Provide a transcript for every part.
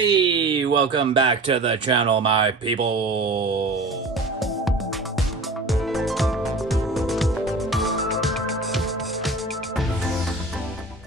Hey, welcome back to the channel, my people.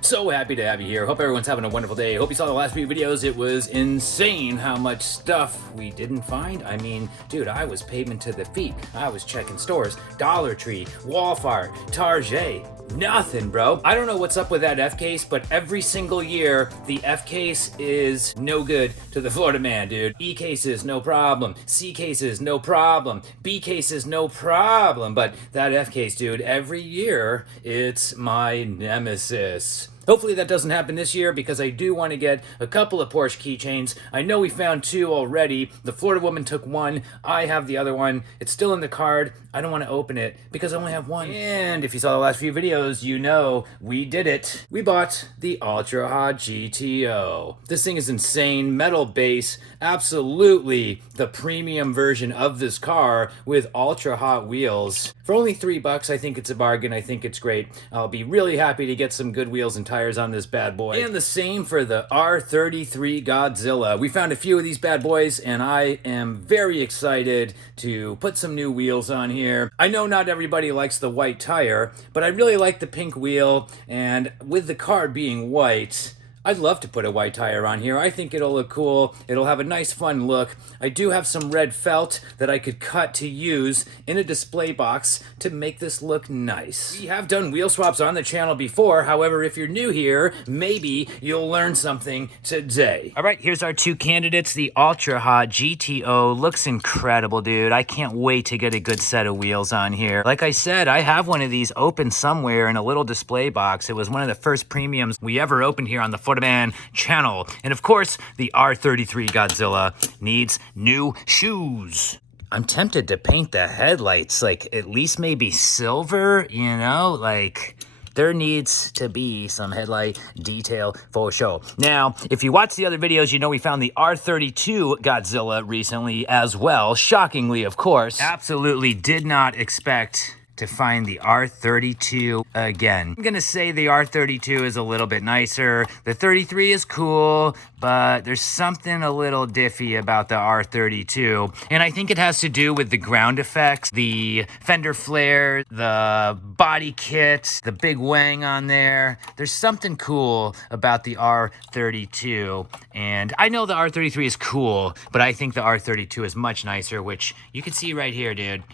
So happy to have you here. Hope everyone's having a wonderful day. Hope you saw the last few videos. It was insane how much stuff we didn't find. I mean, dude, I was pavement to the feet. I was checking stores, Dollar Tree, Walmart, Target. Nothing, bro. I don't know what's up with that F case, but every single year, the F case is no good to the Florida man, dude. E cases, no problem. C cases, no problem. B cases, no problem. But that F case, dude, every year, it's my nemesis. Hopefully that doesn't happen this year because I do want to get a couple of Porsche keychains. I know we found two already. The Florida woman took one. I have the other one. It's still in the card. I don't want to open it because I only have one. And if you saw the last few videos, you know we did it. We bought the Ultra Hot GTO. This thing is insane. Metal base. Absolutely the premium version of this car with ultra hot wheels. For only $3, I think it's a bargain. I think it's great. I'll be really happy to get some good wheels and tires on this bad boy. And the same for the R33 Godzilla. We found a few of these bad boys and I am very excited to put some new wheels on here. I know not everybody likes the white tire, but I really like the pink wheel, and with the car being white, I'd love to put a white tire on here. I think it'll look cool. It'll have a nice fun look. I do have some red felt that I could cut to use in a display box to make this look nice. We have done wheel swaps on the channel before. However, if you're new here, maybe you'll learn something today. All right, here's our two candidates. The Ultra Hot GTO looks incredible, dude. I can't wait to get a good set of wheels on here. Like I said, I have one of these open somewhere in a little display box. It was one of the first premiums we ever opened here on the TheFLORIDAMan channel. And of course, the R33 Godzilla needs new shoes. I'm tempted to paint the headlights, like at least maybe silver, you know, like there needs to be some headlight detail for sure. Now, if you watch the other videos, you know we found the R32 Godzilla recently as well. Shockingly, of course. Absolutely did not expect to find the R32 again. I'm gonna say the R32 is a little bit nicer. The 33 is cool, but there's something a little diffy about the R32. And I think it has to do with the ground effects, the fender flare, the body kit, the big wang on there. There's something cool about the R32. And I know the R33 is cool, but I think the R32 is much nicer, which you can see right here, dude.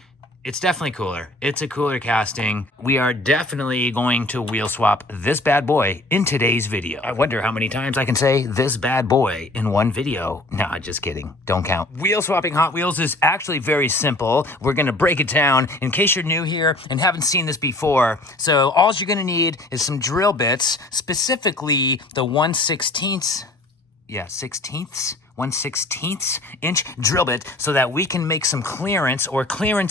It's definitely cooler. It's a cooler casting. We are definitely going to wheel swap this bad boy in today's video. I wonder how many times I can say this bad boy in one video. Nah, just kidding. Don't count. Wheel swapping Hot Wheels is actually very simple. We're gonna break it down in case you're new here and haven't seen this before. So all you're gonna need is some drill bits, specifically the 1/16 inch drill bit, so that we can make some clearance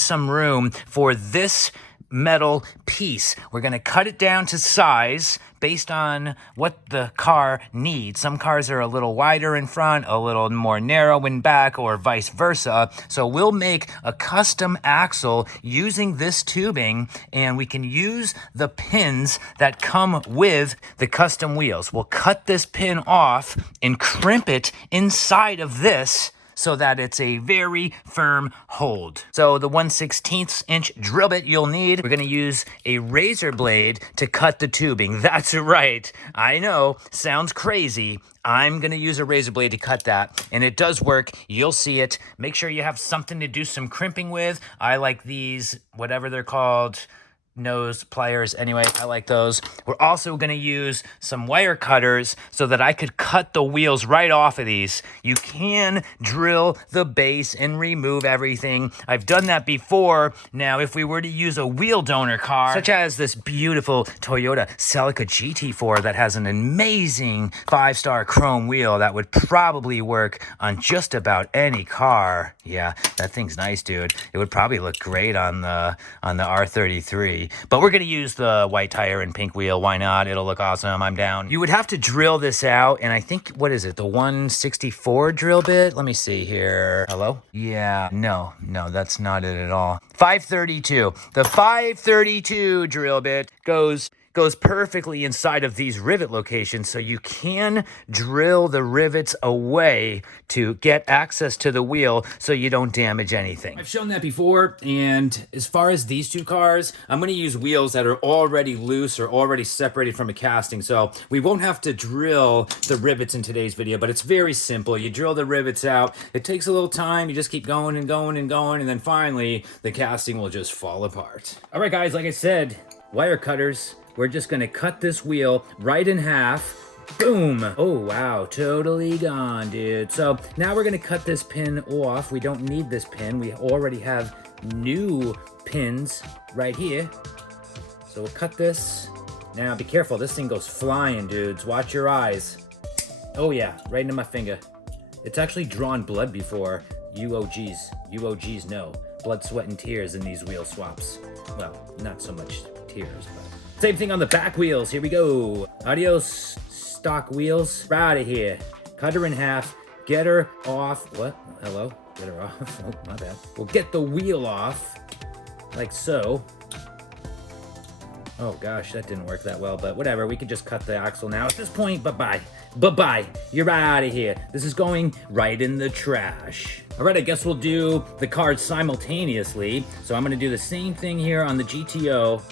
some room for this metal piece. We're gonna cut it down to size based on what the car needs. Some cars are a little wider in front, a little more narrow in back, or vice versa. So we'll make a custom axle using this tubing, and we can use the pins that come with the custom wheels. We'll cut this pin off and crimp it inside of this so that it's a very firm hold. So the 1/16 inch drill bit you'll need, we're gonna use a razor blade to cut the tubing. That's right. I know, sounds crazy. I'm gonna use a razor blade to cut that, and it does work. You'll see it. Make sure you have something to do some crimping with. I like these, whatever they're called, nose pliers. Anyway, I like those. We're also going to use some wire cutters so that I could cut the wheels right off of these. You can drill the base and remove everything. I've done that before. Now, if we were to use a wheel donor car, such as this beautiful Toyota Celica GT4 that has an amazing 5-star chrome wheel, that would probably work on just about any car. Yeah, that thing's nice, dude. It would probably look great on the R33. But we're going to use the white tire and pink wheel. Why not? It'll look awesome. I'm down. You would have to drill this out, and I think, what is it, the 1/64 drill bit? Let me see here. Hello? Yeah, no, that's not it at all. 532. The 532 drill bit goes goes perfectly inside of these rivet locations, so you can drill the rivets away to get access to the wheel so you don't damage anything. I've shown that before, and as far as these two cars, I'm going to use wheels that are already loose or already separated from a casting, so we won't have to drill the rivets in today's video, but it's very simple. You drill the rivets out. It takes a little time. You just keep going and going and going, and then finally the casting will just fall apart. All right, guys, like I said, wire cutters. We're just gonna cut this wheel right in half. Boom! Oh, wow, totally gone, dude. So now we're gonna cut this pin off. We don't need this pin. We already have new pins right here. So we'll cut this. Now be careful, this thing goes flying, dudes. Watch your eyes. Oh yeah, right into my finger. It's actually drawn blood before. You OGs know. Blood, sweat, and tears in these wheel swaps. Well, not so much tears, but... Same thing on the back wheels. Here we go. Adios, stock wheels. We're out of here. Cut her in half. Get her off. What? Hello? Get her off. Oh, my bad. We'll get the wheel off. Like so. Oh, gosh, that didn't work that well, but whatever. We can just cut the axle now. At this point, bye-bye. Bye-bye. You're out of here. This is going right in the trash. All right, I guess we'll do the cards simultaneously. So I'm going to do the same thing here on the GTO.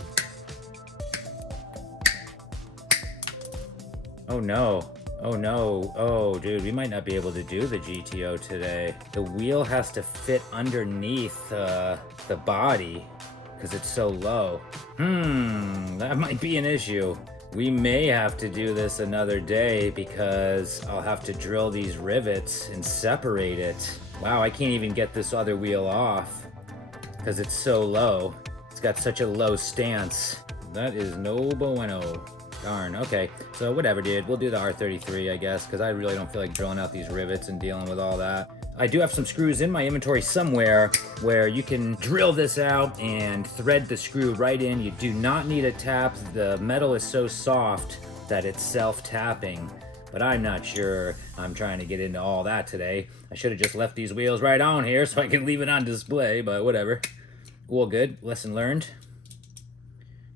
Oh, no. Oh, no. Oh, dude, we might not be able to do the GTO today. The wheel has to fit underneath the body because it's so low. That might be an issue. We may have to do this another day because I'll have to drill these rivets and separate it. Wow, I can't even get this other wheel off because it's so low. It's got such a low stance. That is no bueno. Darn, okay. So whatever, dude. We'll do the R33, I guess, because I really don't feel like drilling out these rivets and dealing with all that. I do have some screws in my inventory somewhere where you can drill this out and thread the screw right in. You do not need a tap. The metal is so soft that it's self-tapping, but I'm not sure I'm trying to get into all that today. I should have just left these wheels right on here so I can leave it on display, but whatever. All good. Lesson learned.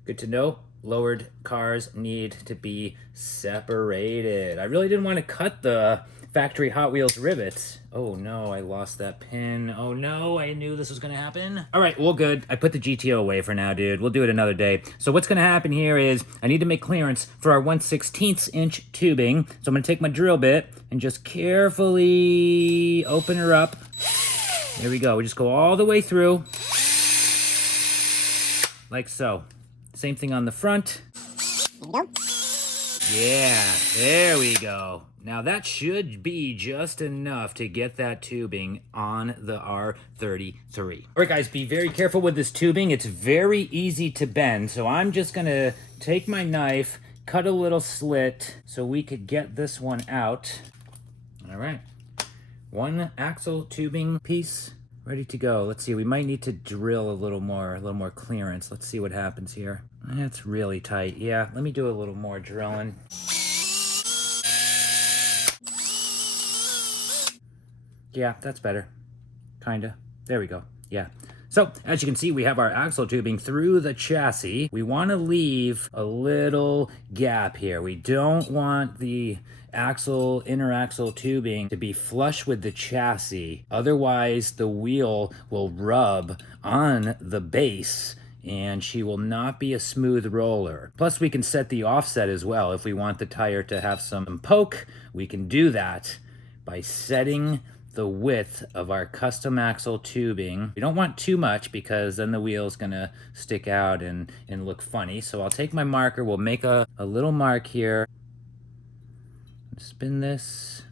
Good to know. Lowered cars need to be separated. I really didn't want to cut the factory Hot Wheels rivets. Oh no, I lost that pin. Oh no, I knew this was gonna happen. All right, well good. I put the GTO away for now, dude. We'll do it another day. So what's gonna happen here is I need to make clearance for our 1/16 inch tubing. So I'm gonna take my drill bit and just carefully open her up. There we go. We just go all the way through. Like so. Same thing on the front. Yeah, there we go. Now that should be just enough to get that tubing on the R33. All right, guys, be very careful with this tubing. It's very easy to bend. So I'm just gonna take my knife, cut a little slit so we could get this one out. All right, one axle tubing piece. Ready to go. Let's see, we might need to drill a little more clearance. Let's see what happens here. It's really tight. Yeah, let me do a little more drilling. Yeah, that's better. Kinda. There we go. Yeah. So, as you can see, we have our axle tubing through the chassis. We want to leave a little gap here. We don't want the inner axle tubing to be flush with the chassis. Otherwise, the wheel will rub on the base and she will not be a smooth roller. Plus, we can set the offset as well. If we want the tire to have some poke, we can do that by setting the width of our custom axle tubing. We don't want too much because then the wheel's gonna stick out and look funny. So I'll take my marker, we'll make a little mark here. Spin this,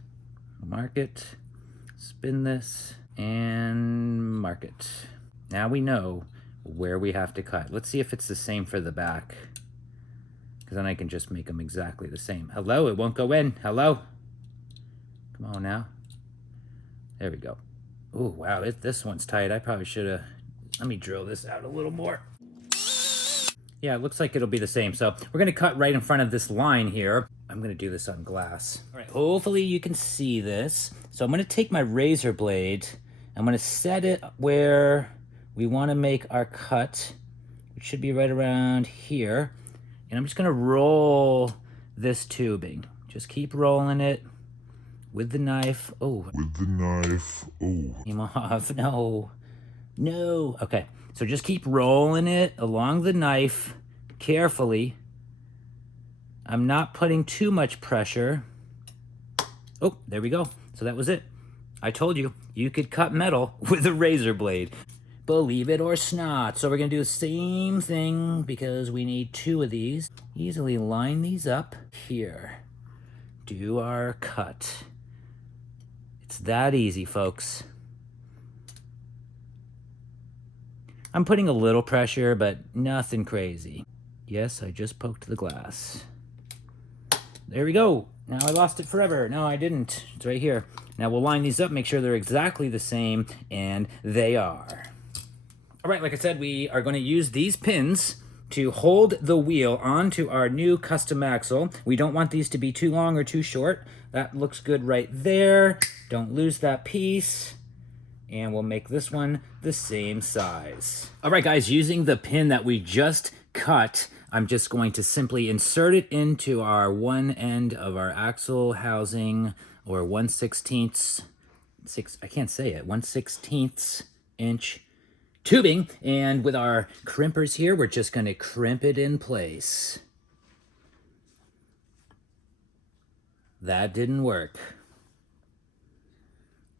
mark it, spin this, and mark it. Now we know where we have to cut. Let's see if it's the same for the back, because then I can just make them exactly the same. Hello, it won't go in. Hello? Come on now. There we go. Oh, wow, this one's tight. I probably should have... Let me drill this out a little more. Yeah, it looks like it'll be the same. So we're going to cut right in front of this line here. I'm going to do this on glass. All right, hopefully you can see this. So I'm going to take my razor blade. I'm going to set it where we want to make our cut, which should be right around here. And I'm just gonna roll this tubing. Just keep rolling it with the knife. Oh, with the knife. Oh, came off. No, no. Okay, so just keep rolling it along the knife carefully. I'm not putting too much pressure. Oh, there we go. So that was it. I told you, you could cut metal with a razor blade. Believe it or not. So we're gonna do the same thing because we need 2 of these. Easily line these up here. Do our cut. It's that easy, folks. I'm putting a little pressure, but nothing crazy. Yes, I just poked the glass. There we go. Now I lost it forever. No, I didn't. It's right here. Now we'll line these up, make sure they're exactly the same, and they are. All right, like I said, we are going to use these pins to hold the wheel onto our new custom axle. We don't want these to be too long or too short. That looks good right there. Don't lose that piece. And we'll make this one the same size. All right, guys, using the pin that we just cut, I'm just going to simply insert it into our one end of our axle housing, or 1/16, I can't say it, 1/16 inch tubing. And with our crimpers here, we're just gonna crimp it in place. That didn't work.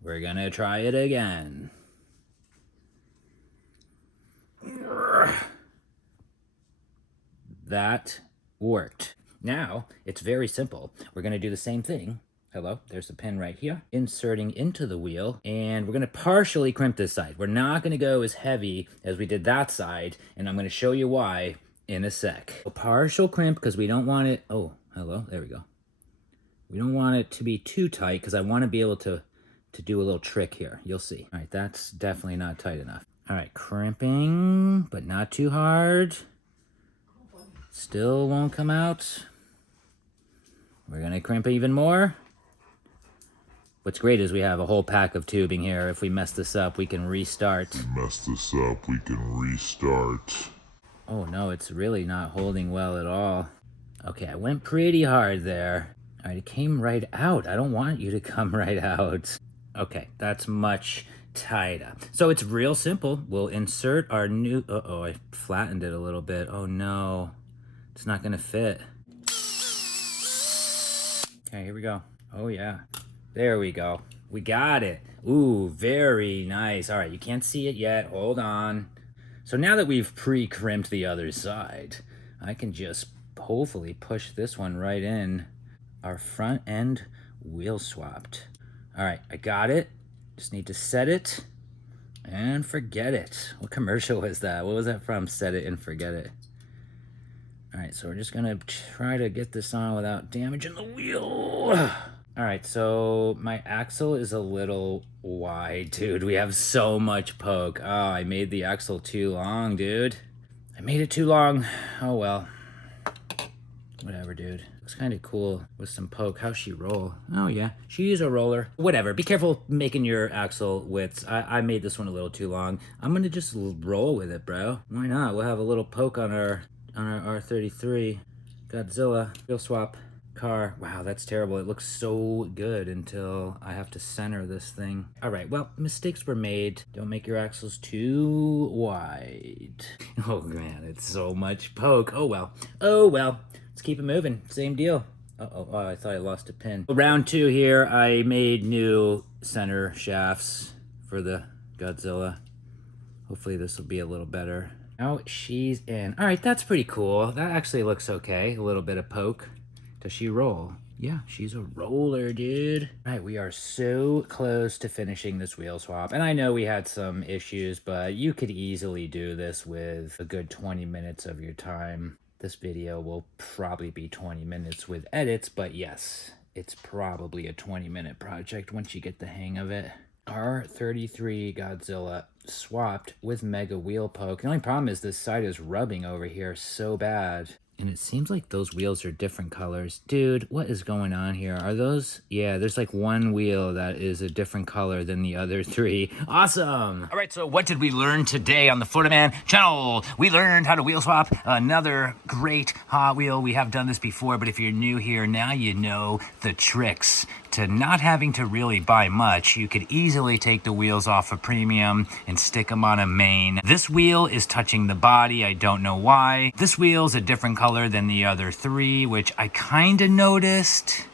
We're gonna try it again. That worked. Now, it's very simple. We're gonna do the same thing. Hello, there's the pin right here. Inserting into the wheel, and we're gonna partially crimp this side. We're not gonna go as heavy as we did that side, and I'm gonna show you why in a sec. A partial crimp, because we don't want it, oh, hello, there we go. We don't want it to be too tight, because I wanna be able to do a little trick here. You'll see. All right, that's definitely not tight enough. All right, crimping, but not too hard. Still won't come out. We're gonna crimp even more. What's great is we have a whole pack of tubing here. If we mess this up, we can restart. Oh no, it's really not holding well at all. Okay, I went pretty hard there. All right, it came right out. I don't want you to come right out. Okay, that's much tighter. So it's real simple. We'll insert our new, uh-oh, I flattened it a little bit. Oh no, it's not gonna fit. Okay, here we go. Oh yeah, there we go. We got it. Ooh, very nice. All right, you can't see it yet, hold on. So now that we've pre-crimped the other side, I can just hopefully push this one right in. Our front end wheel swapped. All right, I got it. Just need to set it and forget it. What commercial was that? What was that from? Set it and forget it. All right, so we're just gonna try to get this on without damaging the wheel. All right, so my axle is a little wide, dude. We have so much poke. Oh, I made the axle too long, dude. I made it too long. Oh well. Whatever, dude. Looks kind of cool with some poke. How's she roll? Oh yeah, she's a roller. Whatever, be careful making your axle widths. I made this one a little too long. I'm gonna just roll with it, bro. Why not? We'll have a little poke on our R33 Godzilla wheel swap car. Wow, that's terrible. It looks so good until I have to center this thing. All right, well, mistakes were made. Don't make your axles too wide. Oh man, it's so much poke. Oh well. Oh well. Let's keep it moving. Same deal. Uh-oh, oh, I thought I lost a pin. Round 2 here, I made new center shafts for the Godzilla. Hopefully this will be a little better. Now she's in. All right, that's pretty cool. That actually looks okay. A little bit of poke. Does she roll? Yeah, she's a roller, dude. All right, we are so close to finishing this wheel swap. And I know we had some issues, but you could easily do this with a good 20 minutes of your time. This video will probably be 20 minutes with edits, but yes, it's probably a 20-minute project once you get the hang of it. R33 Godzilla swapped with Mega Wheel Poke. The only problem is this side is rubbing over here so bad. And it seems like those wheels are different colors. Dude, what is going on here? Are those... Yeah, there's like one wheel that is a different color than the other three. Awesome! All right, so what did we learn today on the Florida Man channel? We learned how to wheel swap another great Hot Wheel. We have done this before, but if you're new here, now you know the tricks to not having to really buy much. You could easily take the wheels off a premium and stick them on a main. This wheel is touching the body. I don't know why. This wheel's a different color than the other three, which I kind of noticed.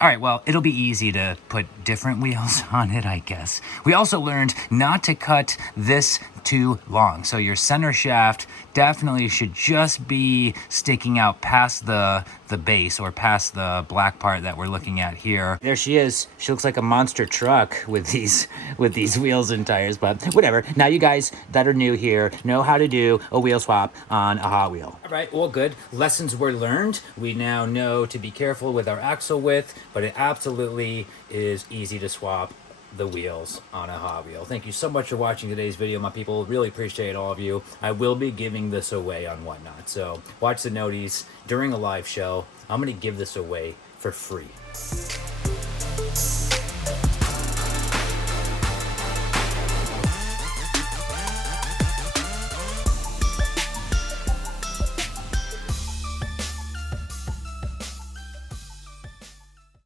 All right, well, it'll be easy to put different wheels on it, I guess. We also learned not to cut this too long. So your center shaft definitely should just be sticking out past the base or past the black part that we're looking at here. There she is. She looks like a monster truck with these wheels and tires, but whatever. Now you guys that are new here know how to do a wheel swap on a Hot Wheel. All right, well, good. Lessons were learned. We now know to be careful with our axle width, but it absolutely is easy to swap the wheels on a Hot Wheel. Thank you so much for watching today's video, my people. Really appreciate all of you. I will be giving this away on Whatnot, so watch the noties during a live show. I'm gonna give this away for free.